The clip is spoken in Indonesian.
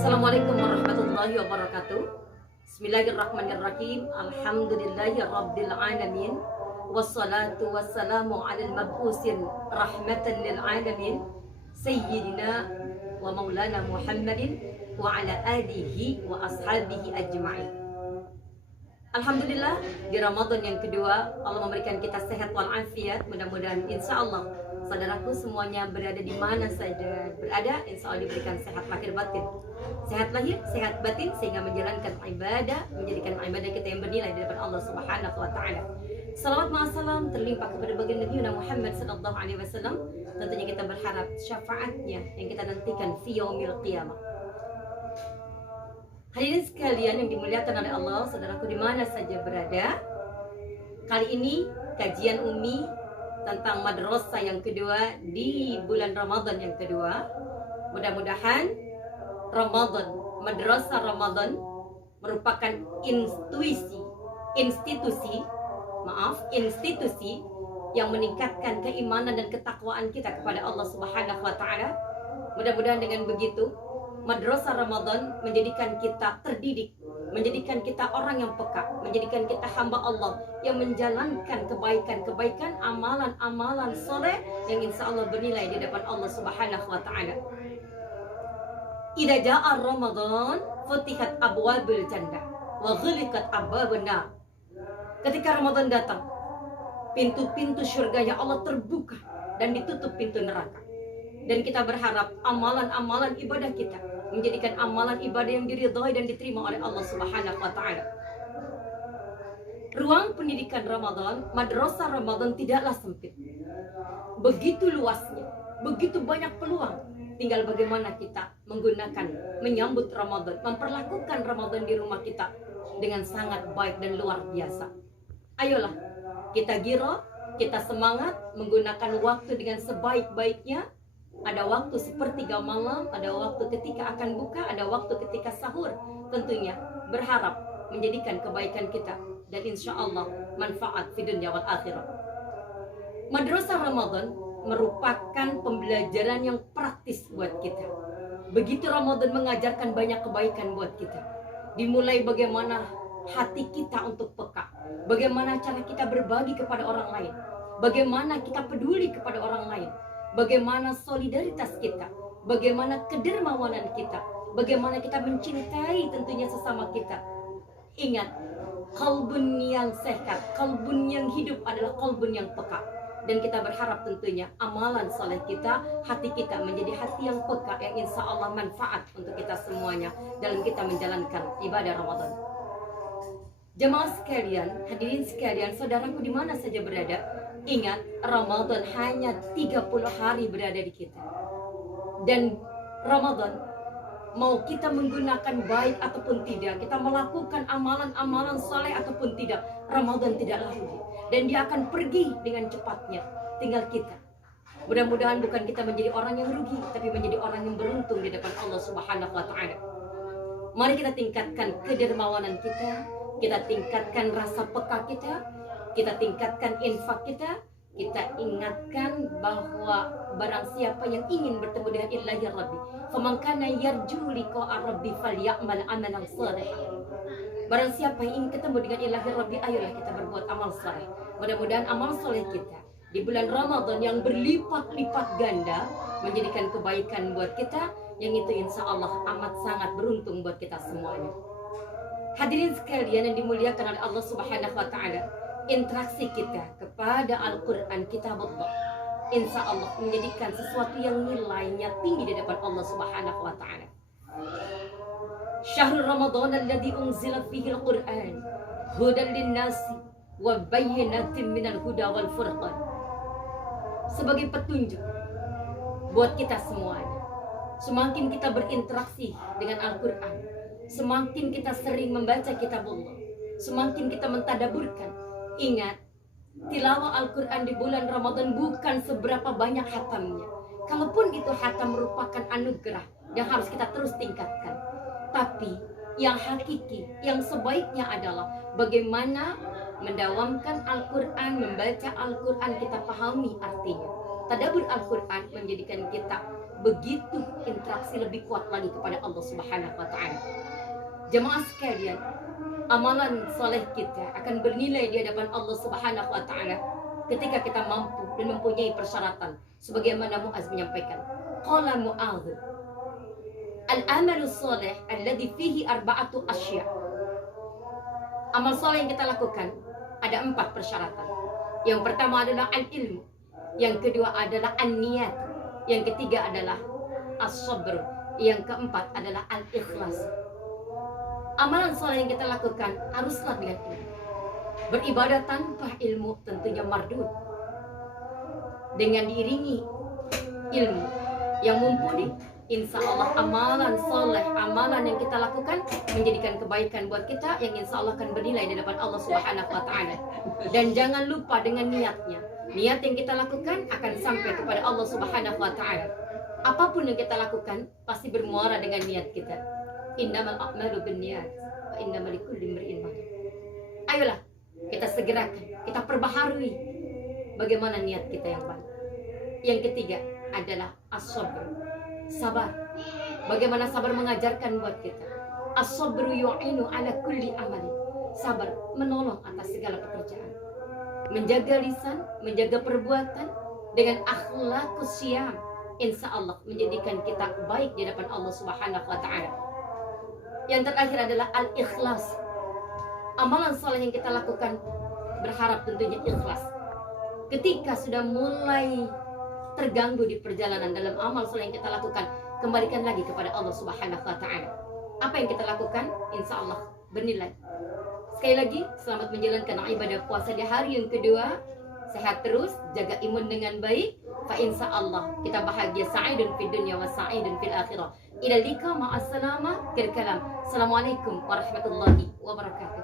Assalamualaikum warahmatullahi wabarakatuh. Bismillahirrahmanirrahim. Alhamdulillahirabbil alamin. Wassalatu wassalamu alal mab'usin rahmatan lil alamin. Sayyidina wa maulana Muhammadin wa ala alihi wa ashabihi ajma'in. Alhamdulillah, di Ramadan yang kedua Allah memberikan kita sehat walafiat. Mudah-mudahan insya Allah saudaraku semuanya berada di mana saja berada, insya Allah diberikan sehat lahir batin, sehat lahir, sehat batin, sehingga menjalankan ibadah, menjadikan ibadah kita yang bernilai di depan Allah Subhanahu wa Ta'ala. Salawat ma'asalam terlimpah kepada baginda Nabi Muhammad sallallahu alaihi wasallam. Tentunya kita berharap syafaatnya yang kita nantikan fi yaumil qiyamah. Hadirin sekalian yang dimuliakan oleh Allah, saudaraku di mana saja berada, kali ini kajian Umi tentang madrasah yang kedua di bulan Ramadan yang kedua. Mudah-mudahan madrasah Ramadan merupakan institusi yang meningkatkan keimanan dan ketakwaan kita kepada Allah Subhanahu wa Ta'ala. Mudah-mudahan dengan begitu madrasah Ramadan menjadikan kita terdidik, menjadikan kita orang yang peka, menjadikan kita hamba Allah yang menjalankan kebaikan-kebaikan, amalan-amalan soleh yang insya Allah bernilai di depan Allah Subhanahu wa Ta'ala. Idza ja'a Ramadan futihat abwabul jannah wa ghuliqat abwabun nar. Ketika Ramadan datang, pintu-pintu surganya Allah terbuka dan ditutup pintu neraka. Dan kita berharap amalan-amalan ibadah kita menjadikan amalan ibadah yang diridhai dan diterima oleh Allah Subhanahu wa Ta'ala. Ruang pendidikan Ramadan, madrasah Ramadan tidaklah sempit. Begitu luasnya, begitu banyak peluang. Tinggal bagaimana kita menyambut Ramadan, memperlakukan Ramadan di rumah kita dengan sangat baik dan luar biasa. Ayolah, kita giro, kita semangat menggunakan waktu dengan sebaik-baiknya. Ada waktu sepertiga malam, ada waktu ketika akan buka, ada waktu ketika sahur. Tentunya berharap menjadikan kebaikan kita dan insya Allah manfaat di dunia wal akhirah. Madrasah Ramadan merupakan pembelajaran yang praktis buat kita. Begitu Ramadan mengajarkan banyak kebaikan buat kita. Dimulai bagaimana hati kita untuk peka, bagaimana cara kita berbagi kepada orang lain, bagaimana kita peduli kepada orang lain, bagaimana solidaritas kita, bagaimana kedermawanan kita, bagaimana kita mencintai tentunya sesama kita. Ingat, kalbun yang sehat, kalbun yang hidup adalah kalbun yang peka. Dan kita berharap tentunya amalan soleh kita, hati kita menjadi hati yang peka, yang insya Allah manfaat untuk kita semuanya dalam kita menjalankan ibadah Ramadan. Jemaah sekalian, hadirin sekalian, saudaraku di mana saja berada, ingat, Ramadan hanya 30 hari berada di kita. Dan Ramadan, mau kita menggunakan baik ataupun tidak, kita melakukan amalan-amalan soleh ataupun tidak, Ramadan tidaklah rugi. Dan dia akan pergi dengan cepatnya. Tinggal kita. Mudah-mudahan bukan kita menjadi orang yang rugi, tapi menjadi orang yang beruntung di depan Allah Subhanahu wa Ta'ala. Mari kita tingkatkan kedermawanan kita tingkatkan rasa peka kita tingkatkan infak kita ingatkan bahwa barang siapa yang ingin bertemu dengan Ilahi Rabbi, faman kana yarju liqa'a rabbi falyamal amalan salih. Barang siapa yang ingin ketemu dengan Ilahi Rabbi, ayolah kita berbuat amal saleh. Mudah-mudahan amal saleh kita di bulan Ramadan yang berlipat-lipat ganda menjadikan kebaikan buat kita, yang itu insya Allah amat sangat beruntung buat kita semuanya. Hadirin sekalian yang dimuliakan oleh Allah Subhanahu wa Ta'ala, interaksi kita kepada Al-Quran, kitabullah, insya Allah menjadikan sesuatu yang nilainya tinggi di depan Allah Subhanahu wa Ta'ala. Syahrul Ramadan alladzi unzila fihi al-Quran hudan lin-nasi wa bayyinatin minal huda wal furqan. Sebagai petunjuk buat kita semuanya. Semakin kita berinteraksi dengan Al-Quran, semakin kita sering membaca kitabullah, semakin kita mentadaburkan. Ingat, tilawah Al-Quran di bulan Ramadan bukan seberapa banyak hatamnya. Kalaupun itu hatam merupakan anugerah yang harus kita terus tingkatkan. Tapi yang hakiki, yang sebaiknya adalah bagaimana mendawamkan Al-Quran, membaca Al-Quran, kita pahami artinya. Tadabbur Al-Quran menjadikan kita begitu interaksi lebih kuat lagi kepada Allah Subhanahu wa Ta'ala. Jemaah sekalian, amalan soleh kita akan bernilai di hadapan Allah Subhanahu wa Ta'ala ketika kita mampu dan mempunyai persyaratan, sebagaimana Muaz menyampaikan. Qala Muaz, al-amalu soleh alladhi fihi arba'atu asya. Amal soleh yang kita lakukan ada 4 persyaratan. Yang pertama adalah al-ilmu, yang kedua adalah an-niyat, yang ketiga adalah as-sabr, yang keempat adalah al-ikhlas. Amalan soleh yang kita lakukan haruslah dengan ilmu. Beribadah tanpa ilmu tentunya mardud. Dengan diiringi ilmu yang mumpuni, insya Allah amalan soleh, amalan yang kita lakukan menjadikan kebaikan buat kita yang insya Allah akan bernilai di depan Allah Subhanahu wa Ta'ala. Dan jangan lupa dengan niatnya. Niat yang kita lakukan akan sampai kepada Allah Subhanahu wa Ta'ala. Apapun yang kita lakukan pasti bermuara dengan niat kita. Innamal a'malu binniyat wa innamal likulli imri'in ma nawa. Ayolah kita segerakan, kita perbaharui bagaimana niat kita yang baik. Yang ketiga adalah as-sabr, sabar. Bagaimana sabar mengajarkan buat kita. As-sabru yu'inu ala kulli amalin. Sabar menolong atas segala pekerjaan. Menjaga lisan, menjaga perbuatan dengan akhlaqus siyam, insya Allah menjadikan kita baik di hadapan Allah Subhanahu wa Ta'ala. Yang terakhir adalah al-ikhlas. Amalan soleh yang kita lakukan berharap tentunya ikhlas. Ketika sudah mulai terganggu di perjalanan dalam amal soleh yang kita lakukan, kembalikan lagi kepada Allah Subhanahu wa Ta'ala. Apa yang kita lakukan insya Allah bernilai. Sekali lagi selamat menjalankan ibadah puasa di hari yang kedua. Sehat terus, jaga imun dengan baik. Fa insya Allah kita bahagia, sa'idun fid dunya wa sa'idun fil akhirah. Ila lika ma'as salama kir kalam. Assalamualaikum warahmatullahi wabarakatuh.